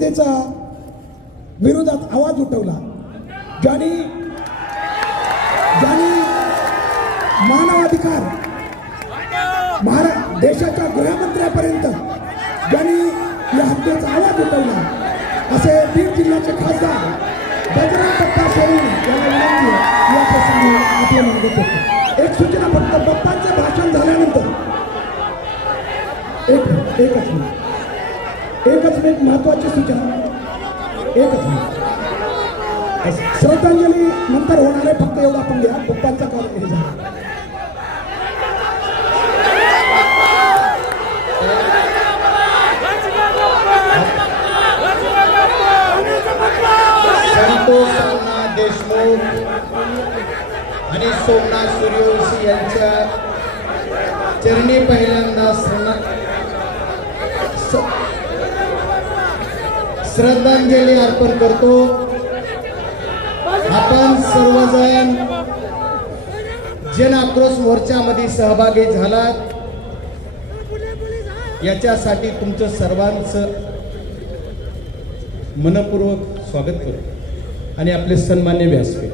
त्याचा विरोधात आवाज उठवला. ज्यांनी ज्यांनी मानवाधिकार भारत देशाच्या गृहमंत्र्यापर्यंत ज्यांनी या हत्येचा आवाज उठवला असे बीड जिल्ह्याचे खासदार बजरंग बप्पा यांना विनंती या प्रसंगी आपल्या मागत एक सूचना फक्त बाप्पांचं भाषण झाल्यानंतर एक एकच मिनिट एक महत्वाची सूचना. एकच श्रद्धांजली नंतर होणार आहे फक्त एवढं आपण घ्या. पप्पांचा काळ हे झाला. संतोष अण्णा देशमुख आणि सोमनाथ सूर्यवंशी यांच्या चरणी पहिल्या श्रद्धांजली अर्पण करतो. आपण सर्वजण जन आक्रोश मोर्चामध्ये सहभागी झालात. याच्यासाठी तुमचं सर्वांचं मनपूर्वक स्वागत करतो. आणि आपले सन्मान्य व्यासपीठ.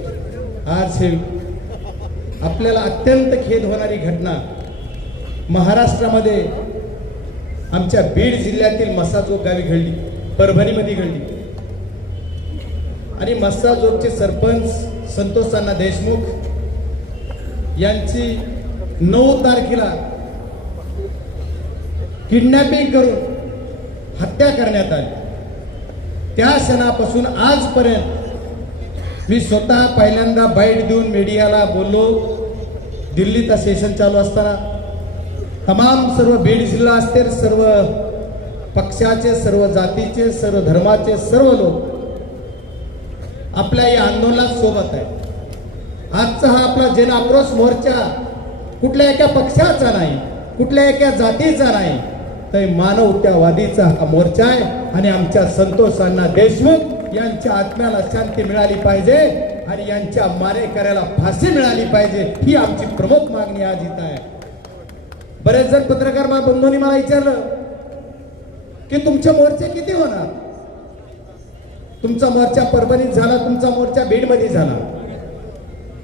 आज हे आपल्याला अत्यंत खेद होणारी घटना महाराष्ट्रामध्ये आमच्या बीड जिल्ह्यातील मसाजो गावी घडली. परभणीमध्ये घडली. आणि मस्साजोगचे सरपंच संतोष अण्णा देशमुख यांची नऊ तारखेला किडनॅपिंग करून हत्या करण्यात आली. त्या क्षणापासून आजपर्यंत मी स्वतः पहिल्यांदा बाईट देऊन मीडियाला बोललो. दिल्लीचा सेशन चालू असताना तमाम सर्व बीड जिल्हा असतील सर्व पक्षाचे सर्व जातीचे सर्व धर्माचे सर्व लोक आपल्या या आंदोलनात सोबत आहे आजचा हा आपला जन आक्रोश मोर्चा कुठल्या एका पक्षाचा नाही कुठल्या एका जातीचा नाही तर मानवत्यावादीचा हा मोर्चा आहे आणि आमच्या संतोषांना देशमुख यांच्या आत्म्याला शांती मिळाली पाहिजे आणि यांच्या मारेकऱ्याला फाशी मिळाली पाहिजे ही आमची प्रमुख मागणी आज इथं आहे. बरेच जण पत्रकार मा- बंधूंनी मला विचारलं की तुमचे मोर्चे किती होणार? तुमचा मोर्चा परभणीत झाला तुमचा मोर्चा बीडमध्ये झाला.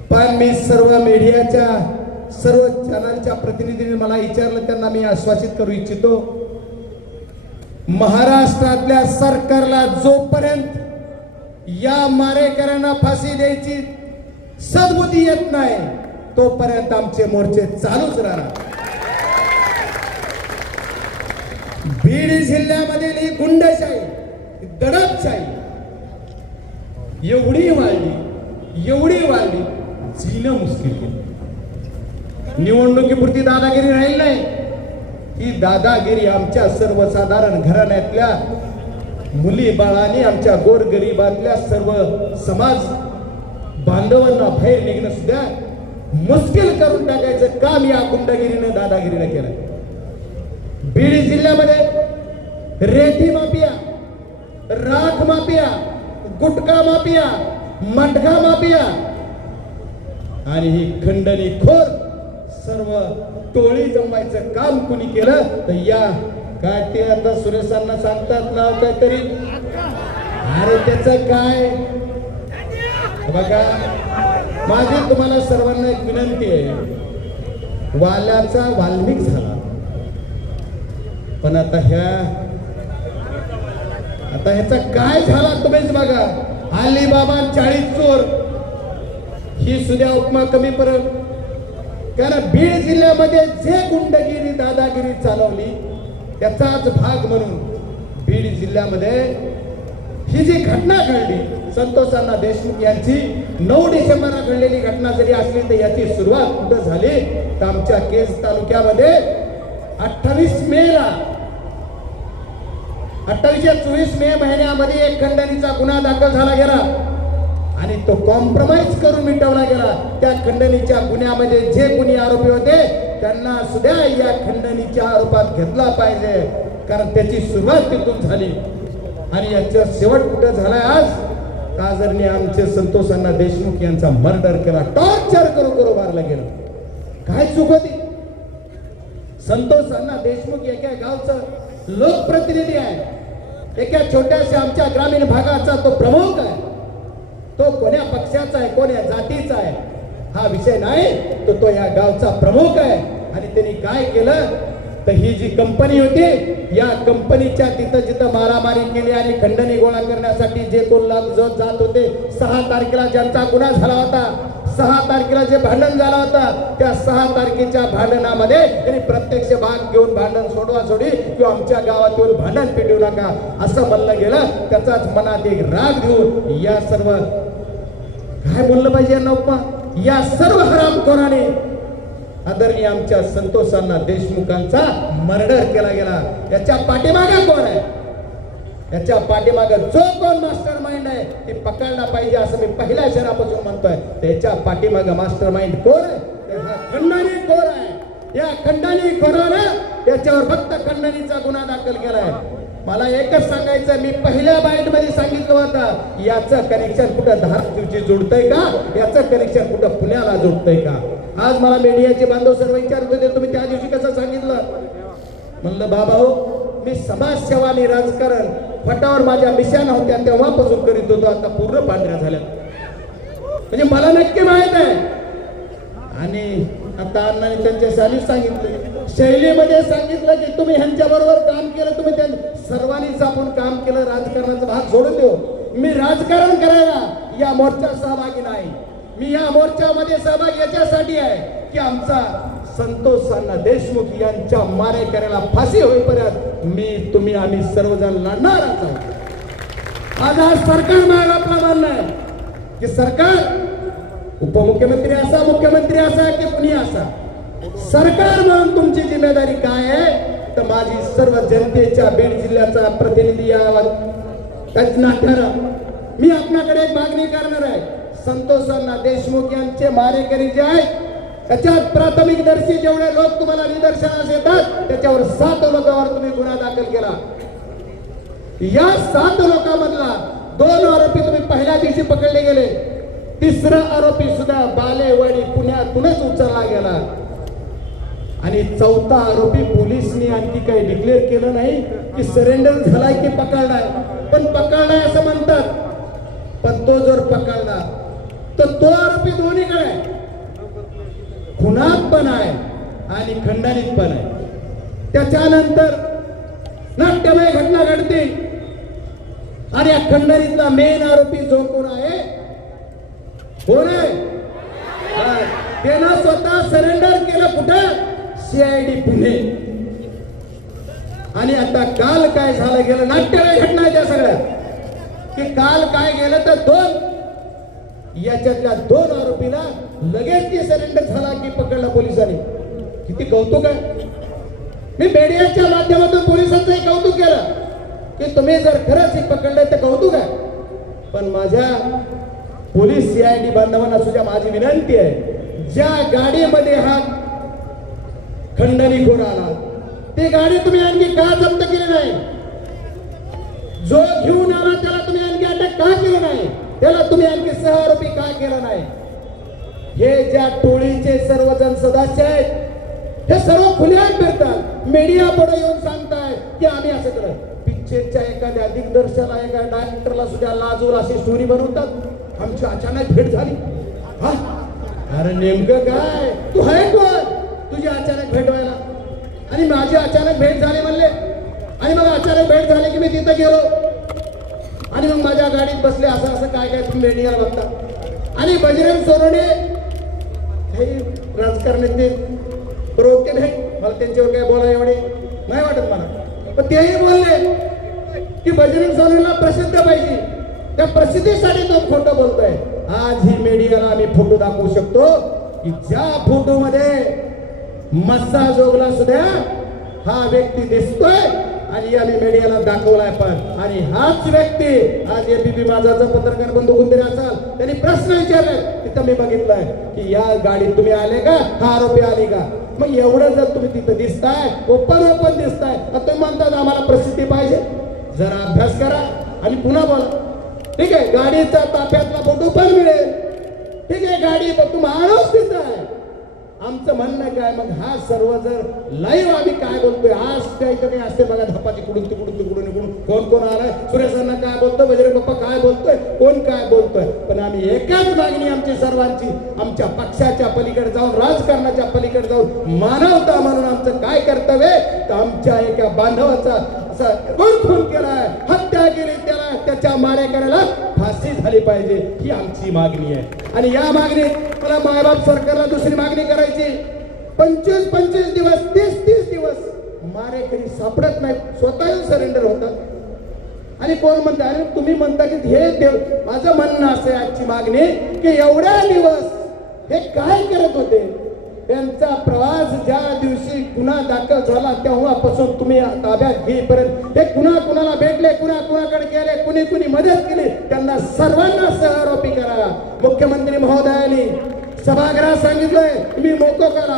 पण मी सर्व मीडियाच्या सर्व चॅनलच्या प्रतिनिधींनी मला विचारलं त्यांना मी आश्वासित करू इच्छितो महाराष्ट्रातल्या सरकारला जोपर्यंत या मारेकऱ्यांना फाशी द्यायची सद्बुद्धी येत नाही तोपर्यंत आमचे मोर्चे चालूच राहणार. बीड जिल्ह्यामधील ही गुंडशाही दडपशाही. एवढी वाढली एवढी वाढली झिणं मुश्किल केली. निवडणुकीपुरती दादागिरी राहील नाही. ही दादागिरी आमच्या सर्वसाधारण घराण्यातल्या मुली बाळाने आमच्या गोरगरिबातल्या सर्व समाज बांधवांना बाहेर निघणं सुद्धा मुश्किल करून टाकायचं काम या गुंडगिरीनं दादागिरीनं केलं बीड जिल्ह्यामध्ये रेती माफिया राख mafia gutkha mafia matka mafia आणि ही खंडणी खोर सर्व टोळी जमवायचं काम कुणी केलं? तर या काय ते आता सुरेशांना सांगतात नाव काहीतरी? अरे त्याच काय? बघा माझी तुम्हाला सर्वांना एक विनंती आहे. वाल्याचा वाल्मिक झाला. पण आता ह्या आता ह्याचा काय झाला तुम्हीच बघा. अलिबाबा चाळीस चोर. ही सुद्धा उपमा कमी परत कारण बीड जिल्ह्यामध्ये जे गुंडगिरी दादागिरी चालवली त्याचाच भाग म्हणून बीड जिल्ह्यामध्ये ही जी घटना घडली संतोष अण्णा देशमुख यांची नऊ डिसेंबरला घडलेली घटना जरी असली तर याची सुरुवात कुठं झाली? तर आमच्या केज तालुक्यामध्ये अठ्ठावीस मेला अठ्ठावीसशे चोवीस मे महिन्यामध्ये एक खंडणीचा गुन्हा दाखल झाला गेला. आणि तो कॉम्प्रोमाइज करून मिटवला गेला. त्या खंडणीच्या गुन्ह्यामध्ये जे गुन्हे आरोपी होते त्यांना सुद्धा या खंडणीच्या आरोपात घेतला पाहिजे. कारण त्याची सुरुवात तिथून झाली. आणि याचा शेवट कुठं झालाय आज? काजरने आमचे संतोष अण्णा देशमुख यांचा मर्डर केला. टॉर्चर करू करू मारला गेलं. काय चूक होती? संतोष अण्णा देशमुख एका गावचं लोकप्रतिनिधी आहे. एका छोट्याशा आमच्या ग्रामीण भागाचा तो प्रमुख आहे. तो कोण्या पक्षाचा आहे कोण्या जातीचा आहे हा विषय नाही. तो तो या गावचा प्रमुख आहे. आणि त्यांनी काय केलं? तर ही जी कंपनी होती या कंपनीच्या तिथं जिथं मारामारी केली आणि खंडणी गोळा करण्यासाठी जे कोण लाभ जात होते सहा तारखेला ज्यांचा गुन्हा झाला होता सहा तारखेला जे भांडण झालं होतं त्या सहा तारखेच्या भांडणामध्ये त्यांनी प्रत्यक्ष भाग घेऊन भांडण सोडवा सोडी किंवा आमच्या गावात येऊन भांडण पेटवू नका असं म्हणलं गेलं. त्याचाच मनात एक राग घेऊन या सर्व काय बोललं पाहिजे यांना उपमा? या सर्व हरामखोराने आदरणीय आमच्या संतोषांना देशमुखांचा मर्डर केला गेला. याच्या पाठीमागे कोण आहे? याच्या पाठीमागं जो कोण मास्टर माइंड आहे ते पकडला पाहिजे असं मी पहिल्या शहरापासून म्हणतोय. त्याच्या पाठीमागं मास्टर माइंड कोण आहे? तर हा खंडानी कोण आहे? या खंडानी खोरानं याच्यावर फक्त खंडणीचा गुन्हा दाखल केलाय. मला एकच सांगायचं मी पहिल्या बाईटमध्ये सांगितलं होतं याचं कनेक्शन कुठं धाराशिवची जोडतंय का? याचं कनेक्शन कुठं पुण्याला जोडतंय का? आज मला मीडियाचे बांधव सर्व विचारत होते तुम्ही त्या दिवशी कसं सांगितलं? म्हणलं बाबा हो मी समाजसेवा आणि राजकारण फटावर माझ्या मिशन होत्या तेव्हापासून करीत होतो. आता पूर्ण पांढऱ्या झाल्या म्हणजे मला नक्की माहीत आहे. आणि आता अण्णाने त्यांच्या शालीत सांगितलं. शैलीमध्ये सांगितलं की तुम्ही ह्यांच्या बरोबर काम केलं तुम्ही त्या सर्वांनीच आपण काम केलं राजकारणाचा भाग सोडून देऊ. मी राजकारण करायला या मोर्चात सहभागी नाही. मी या मोर्चामध्ये सहभाग याच्यासाठी आहे की आमचा संतोष अण्णा देशमुख यांच्या मारेकऱ्याला फाशी होईपर्यंत मी तुम्ही आम्ही सर्वजण लढणारच आहोत. आज आज सरकार माग आपला मानलाय आहे की सरकार उपमुख्यमंत्री असा मुख्यमंत्री असा की कुणी असा. सरकार म्हणून तुमची जिम्मेदारी काय आहे? तर माझी सर्व जनतेच्या बीड जिल्ह्याचा प्रतिनिधी या नाट्यानं मी आपल्याकडे एक मागणी करणार आहे. संतोषांना देशमुख यांचे मारेकरी जे आहेत त्याच्यात प्राथमिक दर्शी जेवढे लोक तुम्हाला निदर्शनास येतात त्याच्यावर सात लोकांवर तुम्ही गुन्हा दाखल केला. या सात लोकांमधला दोन आरोपी तुम्ही पहिल्या दिवशी पकडले गेले. तिसरा आरोपी सुद्धा बालेवाडी पुण्यातूनच उचलला गेला. आणि चौथा आरोपी पोलिसनी आणखी काही डिक्लेअर केलं नाही की सरेंडर झालाय की पकडलाय. पण पकडलाय असं म्हणतात. पण तो जर पकडला तर तो आरोपी दोन्हीकडे आहे पण आहे आणि खंडणीत पण आहे. त्याच्यानंतर नाट्यमय घटना घडते. आणि या खंडणीतला मेन आरोपी जो कोण आहे? कोण आहे? त्यानं स्वतः सरेंडर केलं कुठं? सीआयडी पुणे. आणि आता काल काय झालं गेलं? नाट्यमय घटना आहे त्या सगळ्या की काल काय गेलं तर दोन याच्यातल्या दोन आरोपीला लगेच ते सरेंडर झाला की पकडला पोलिसांनी. किती कौतुक आहे. मी मीडियाच्या माध्यमातून पोलिसांचंही कौतुक केलं. की तुम्ही जर खरंच हे पकडलं तर कौतुक आहे. पण माझ्या पोलीस सीआयडी बांधवांना सुद्धा माझी विनंती आहे ज्या गाडीमध्ये हा खंडणी खोर आला ती गाडी तुम्ही आणखी का जप्त केली नाही? जो घेऊन आला त्याला तुम्ही आणखी अटक का केलं नाही? त्याला तुम्ही आणखी सहआरोपी का केला नाही? हे ज्या टोळीचे सर्वजण सदस्य आहेत हे सर्व खुल्या फिरतात. मीडिया पुढे येऊन सांगताय की आम्ही असं करत पिक्चरच्या एखाद्या दिग्दर्शनाला एका डायरेक्टरला सुद्धा लाजूर अशी स्टोरी बनवतात. आमची अचानक भेट झाली. हा? अरे नेमकं काय? तू आहे कोण? तुझी अचानक भेट व्हायला. आणि माझी अचानक भेट झाली म्हणले. आणि मग अचानक भेट झाली की मी तिथं गेलो. आणि मग माझ्या गाडीत बसले असं असं काय काय तुम्ही मीडियाला बघता. आणि बजरंग सोनवणे हे राजकारणाचे रोके नाही? मला त्यांच्यावर काय बोला एवढे नाही वाटत मला. पण तेही बोलले की बजरंग सोनवणेला प्रसिद्ध पाहिजे. त्या प्रसिद्धीसाठी तो फोटो बोलतोय. आज ही मीडियाला आम्ही फोटो दाखवू शकतो की ज्या फोटो मध्ये मस्सा जोगला सुद्धा हा व्यक्ती दिसतोय. आणि याने मीडियाला दाखवलाय पण. आणि हाच व्यक्ती आज एबीपी माझाचा पत्रकार बंधू कोणतरी असाल त्यांनी प्रश्न विचारले तिथं मी बघितलंय की या गाडीत तुम्ही आले का? हा आरोपी आले का? मग एवढं जर तुम्ही तिथं दिसताय ओपन ओपन दिसताय तर तुम्ही म्हणतात आम्हाला प्रसिद्धी पाहिजे. जरा अभ्यास करा आणि पुन्हा बोला. ठीक आहे गाडीचा ताफ्यातला फोटो पण मिळेल. ठीक आहे गाडी तुम्हाला तू माणूस तिथं आहे. आमचं म्हणणं काय? मग हा सर्व जर लाईव्ह आम्ही काय बोलतोय? आज त्या इथं काही असते बघा धपाची कुडून तिकडून तिकडून इकडून. कोण कोण आलाय? सुरेशांना काय बोलतोय? बजरंग बाप्पा काय बोलतोय? कोण काय बोलतोय? पण आम्ही एकाच मागणी आमची सर्वांची. आमच्या पक्षाच्या पलीकडे जाऊन राजकारणाच्या पलीकडे जाऊन मानवता म्हणून आमचं काय कर्तव्य? तर आमच्या एका बांधवाचा खून केलाय हत्या केली त्याला त्याच्या मारेकऱ्याला फाशी झाली पाहिजे. ही आमची मागणी आहे. आणि या मागणीत मला मायबाप सरकारला दुसरी मागणी करायची. पंचवीस पंचवीस दिवस तीस तीस दिवस मारेकरी सापडत नाहीत. स्वतः सरेंडर होतात. आणि कोण म्हणता अरे तुम्ही म्हणता की हे देव माझं म्हणणं असं आहे आजची मागणी की एवढ्या दिवस हे काय करत होते? त्यांचा प्रवास ज्या दिवशी गुन्हा दाखल झाला तेव्हापासून तुम्ही ताब्यात घेईपर्यंत हे कुणा कुणाला भेटले कुणा कुणाकडे गेले कुणी कुणी मदत केली त्यांना सर्वांना सहआरोपी करा मुख्यमंत्री महोदयांनी सभागृहात सांगितलंय तुम्ही मोको का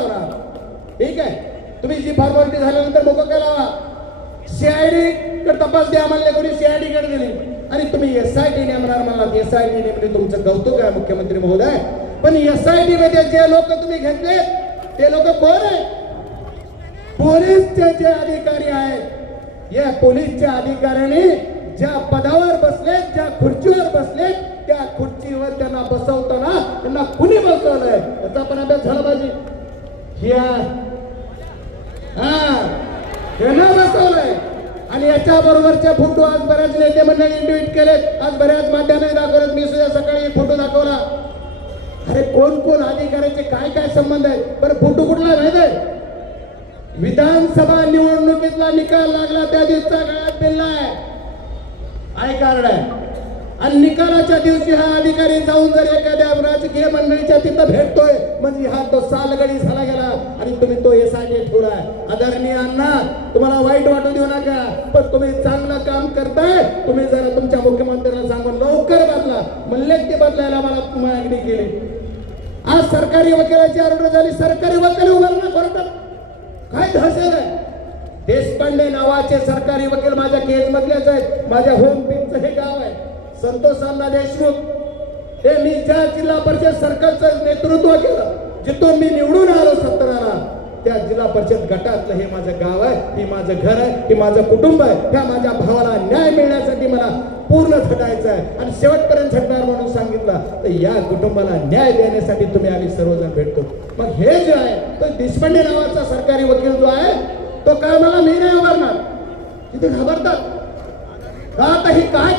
ठीक आहे. तुम्ही जी फॉर्मॅलिटी झाल्यानंतर मोको का लावा? सीआयडी कडे तपास द्या म्हणले कोणी सीआयडी कडे दिली आणि तुम्ही एस आय टी नेमणार म्हणला एस आय टी नेमली तुमचं कौतुक आहे मुख्यमंत्री महोदय. पण एस आय टी मध्ये जे लोक तुम्ही घेतले ते लोक कोण आहे पोलीसचे जे अधिकारी आहेत या पोलीसच्या अधिकाऱ्यांनी ज्या पदावर बसले ज्या खुर्चीवर बसले त्या खुर्चीवर त्यांना बसवताना त्यांना कुणी बसवलंय? याचा पण अभ्यास झाला पाहिजे. हा. त्यांना बसवलंय. आणि याच्या बरोबरचे फोटो आज बऱ्याच नेते मंडळी ट्विट केलेत. आज बऱ्याच माध्यमे दाखवलेत. मी सुद्धा सकाळी फोटो दाखवला. अरे कोण कोण अधिकाऱ्याचे काय काय संबंध आहे बरं फोटो कुठला आहे माहीत आहे? विधानसभा निवडणुकीतला निकाल लागला त्या दिवसा काळात आहे. हाय कार्ड आहे. आणि निकालाच्या दिवशी हा अधिकारी जाऊन जर एखाद्या राजकीय मंडळीच्या तिथं भेटतोय म्हणजे हा तो सालगडी झाला गेला आणि तुम्ही तो एस आय ठेवलाय. आदरणीय अण्णा तुम्हाला वाईट वाटू देऊ नका पण तुम्ही चांगलं काम करताय. तुम्ही जरा तुमच्या मुख्यमंत्र्यांना सांगून लवकर बदला. म्हणले ते बदलायला मला मागणी केली. आज सरकारी वकिलाची ऑर्डर झाली सरकारी वकील उभारणं कोर्टात काय धसेल आहे? देशपांडे नावाचे सरकारी वकील माझ्या केस मधलेच आहेत. माझ्या होम पिनचं हे गाव आहे. संतोष अण्णा देशमुख हे मी ज्या जिल्हा परिषद सरकारचं नेतृत्व केलं जिथून मी निवडून आलो सत्तराला त्या जिल्हा परिषद गटातलं हे माझं गाव आहे हे माझं घर आहे हे माझं कुटुंब आहे त्या माझ्या भावाला न्याय मिळण्यासाठी मला पूर्ण झटायचं आहे. आणि शेवटपर्यंत झटणार म्हणून सांगितलं तर या कुटुंबाला न्याय देण्यासाठी तुम्ही आम्ही सर्वजण भेटतो. मग हे जे आहे तो देशपांडे नावाचा सरकारी वकील जो आहे तो काय मला मी नाही उभारणार तिथे घाबरतात. का आता हे काय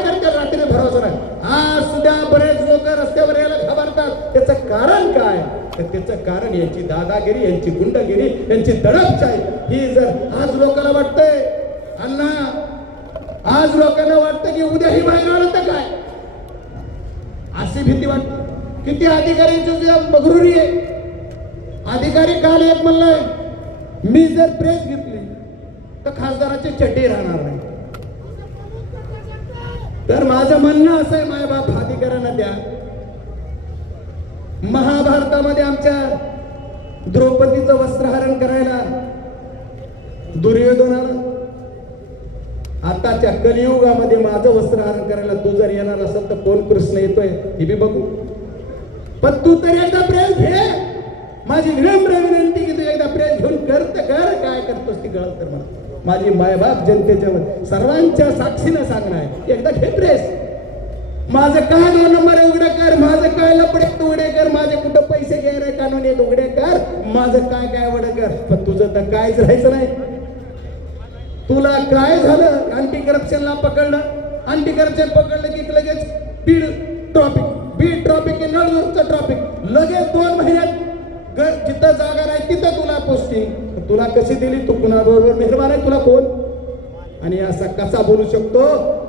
करते नाही आज सुद्धा बरेच लोक रस्त्यावर यायला घाबरतात. त्याचं कारण काय? तर त्याचं कारण यांची दादागिरी यांची गुंडगिरी यांची दडपशाही. ही जर आज लोकांना वाटतंय अण्णा आज लोकांना वाटतं की उद्याही बाहेर आलं तर काय? अशी भीती वाटते. किती अधिकाऱ्यांची सुद्धा मगरुरी आहे. अधिकारी काल एक म्हणलाय मी जर प्रेस घेतली तर खासदाराचे चड्डी राहणार नाही. तर माझं म्हणणं असं आहे मायबाप अधिकाऱ्यांना द्या. महाभारतामध्ये आमच्या द्रौपदीचं वस्त्रहरण करायला दुर्योधनाला आताच्या कलियुगामध्ये माझं वस्त्रहरण करायला तू जर येणार असेल तर कोण कृष्ण येतोय हे बी बघू. पण तू तरी एकदा प्रेस घे. माझी विनम्र विनंती की तू एकदा प्रेस घेऊन कर तर कर काय करतोस ती कळत कर मला माझी मायबाप जनतेच्या सर्वांच्या साक्षीनं सांगणं आहे. एकदा घे माझं काय दोन नंबर उघडे कर. माझं काय लपडे उघडे कर. माझे कुठं पैसे घ्यायला कानून येत उघडे कर. माझं काय काय उघडे कर. पण तुझं तर कायच राहायचं नाही. तुला काय झालं? अँटी करप्शनला पकडलं. अँटी करप्शन पकडलं की लगेच बीड ट्रॉफिक बीड ट्रॉफिक नळदुर्गचं ट्रॉफिक लगेच दोन महिन्यात घर जिथं जागा नाही तिथं तुला पोस्टिंग तुला कशी दिली? तू कुणाबरोबर मेहरबान आहे? तुला कोण? आणि असा कसा बोलू शकतो?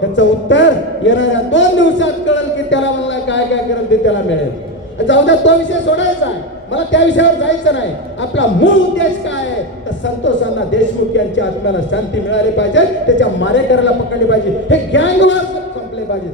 ह्याचं उत्तर येणाऱ्या दोन दिवसात कळेल की त्याला मला काय काय करेल ते त्याला मिळेल. जाऊ द्या तो विषय सोडायचा आहे. मला त्या विषयावर जायचं नाही. आपला मूळ उद्देश काय आहे? तर संतोषांना देशमुख यांच्या आत्म्याला शांती मिळाली पाहिजे. त्याच्या मारेकऱ्याला पकडले पाहिजे. हे गँगवार संपले पाहिजे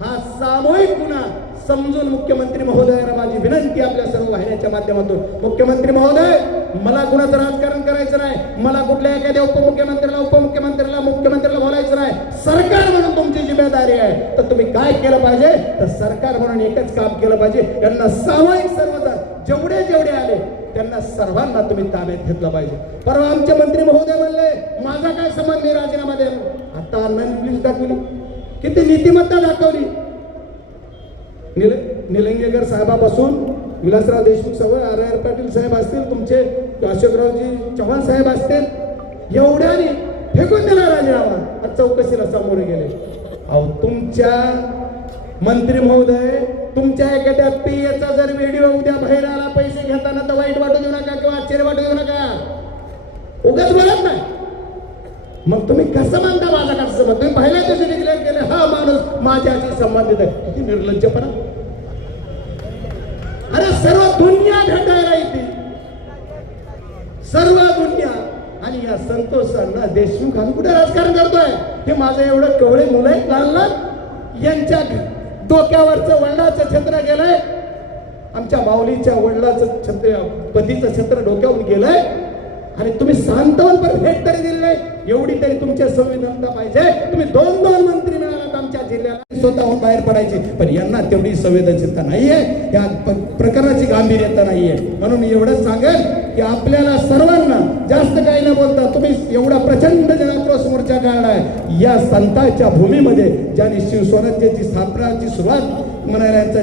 हा सामूहिक गुन्हा समजून मुख्यमंत्री महोदयाला माझी विनंती आपल्या सर्व वाहिन्याच्या माध्यमातून. मुख्यमंत्री महोदय मला कुणाचं राजकारण करायचं नाही मला कुठल्या एखाद्या उपमुख्यमंत्र्याला उपमुख्यमंत्र्याला मुख्यमंत्र्याला बोलायचं नाही. सरकार म्हणून तुमची जिम्मेदारी आहे. तर तुम्ही काय केलं पाहिजे? तर सरकार म्हणून एकच काम केलं पाहिजे. यांना सामायिक सर्वजण जेवढे जेवढे आले त्यांना सर्वांना तुम्ही ताब्यात घेतलं पाहिजे. परवा आमचे मंत्री महोदय म्हणले माझा काय संबंध मी राजीनामा द्यायला आता ऑनलाईन दाखवली. किती नीतिमत्ता दाखवली. निल निलंगेकर साहेबापासून विलासराव देशमुख साहेब आर आर पाटील साहेब असतील तुमचे अशोकरावजी चव्हाण साहेब असतील एवढ्याने फेकून दिला राजीनामा. आणि चौकशीला सामोरे गेले. अहो तुमच्या मंत्री महोदय तुमच्या एखाद्या पीएचा जर व्हिडिओ उद्या बाहेर आला पैसे घेताना तर वाईट वाटू देऊ नका किंवा आश्चर्य वाटू देऊ नका. उगाच बोलत नाही. मग तुम्ही कसं मानता माझा कसं तुम्ही पहिल्या दिवशी डिक्लेअर केले हा माणूस माझ्याशी संबंधित आहे. किती निर्लज्जपणा अरे सर्व दुनिया भेटायला येते सर्व दुनिया आणि या संतोषांना देशमुख हा कुठे राजकारण करतोय? हे माझं एवढं कवळे मुलं आहेत लहान लहान यांच्या डोक्यावरचं वडिलाचं छत्र गेलंय. आमच्या माऊलीच्या वडिलाचं छत्र पतीचं छत्र डोक्यावरून गेलंय. आणि तुम्ही सांत्वन पर भेट तरी दिली नाही. एवढी तरी तुमच्या संविधानता पाहिजे. तुम्ही दोन दोन मंत्री मिळालात जिल्ह्याला स्वतःहून बाहेर पडायचे. पण यांना तेवढी संवेदनशीलता नाहीये. या प्रकरणाची गांभीर्यता नाहीये. म्हणून मी एवढंच सांगेल की आपल्याला सर्वांना जास्त काही न बोलता तुम्ही एवढा प्रचंड जनाक्रोश मोर्चा काढलाय या संतांच्या भूमीमध्ये ज्यांनी शिवस्वराज्याची स्थापनाची सुरुवात म्हणायला यांचा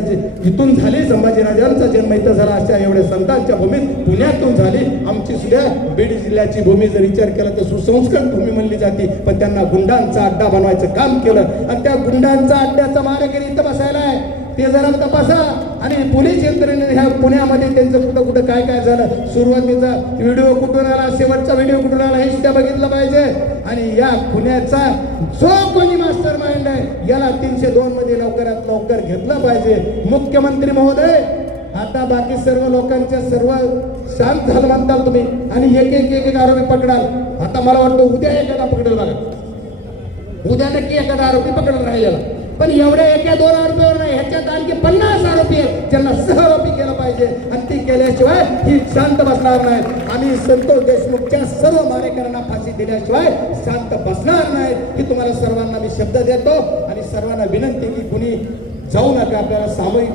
इथून झाली संभाजीराजांचा जन्म इथं झाला अशा एवढ्या संतांच्या भूमीत पुण्यातून झाली. आमची सुद्धा बीड जिल्ह्याची भूमी जर विचार केला तर सुसंस्कृत भूमी म्हणली जाते. पण त्यांना गुंडांचा अड्डा बनवायचं काम केलं. आणि त्या गुंडांचा अड्ड्याचा मारेकरी इथं बसायला आहे. ते जरा तपासा. आणि पोलीस यंत्रणेने ह्या पुण्यामध्ये त्यांचं कुठं कुठं काय काय झालं? सुरुवातीचा व्हिडिओ कुठून आला? शेवटचा व्हिडिओ कुठून आला? हे सुद्धा बघितलं पाहिजे. आणि या खुन्याचा जो कोणी मास्टर माइंड आहे याला तीनशे दोन मध्ये लवकरात लवकर घेतलं पाहिजे. मुख्यमंत्री महोदय आता बाकी सर्व लोकांच्या सर्व शांत झालं म्हणताल तुम्ही. आणि एक एक एक एक आरोपी पकडाल. आता मला वाटतं उद्या एखादा पकडेल बघा. उद्या नक्की एखादा आरोपी पकडला राहिलेला. पण एवढ्या एका दोन आरोपीवर नाही ह्याच्यात आणखी पन्नास आरोपी आहेत ज्यांना सहआरोपी केलं पाहिजे. आणि केल्याशिवाय ही शांत बसणार नाही आम्ही संतोष देशमुखच्या सर्व मारेकरांना फाशी दिल्याशिवाय शांत बसणार नाही ही तुम्हाला सर्वांना मी शब्द देतो आणि सर्वांना विनंती की कुणी जाऊ नका. आपल्याला सामूहिक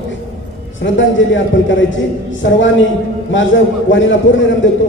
श्रद्धांजली अर्पण करायची. सर्वांनी माझं वाणीला पूर्ण विराम देतो.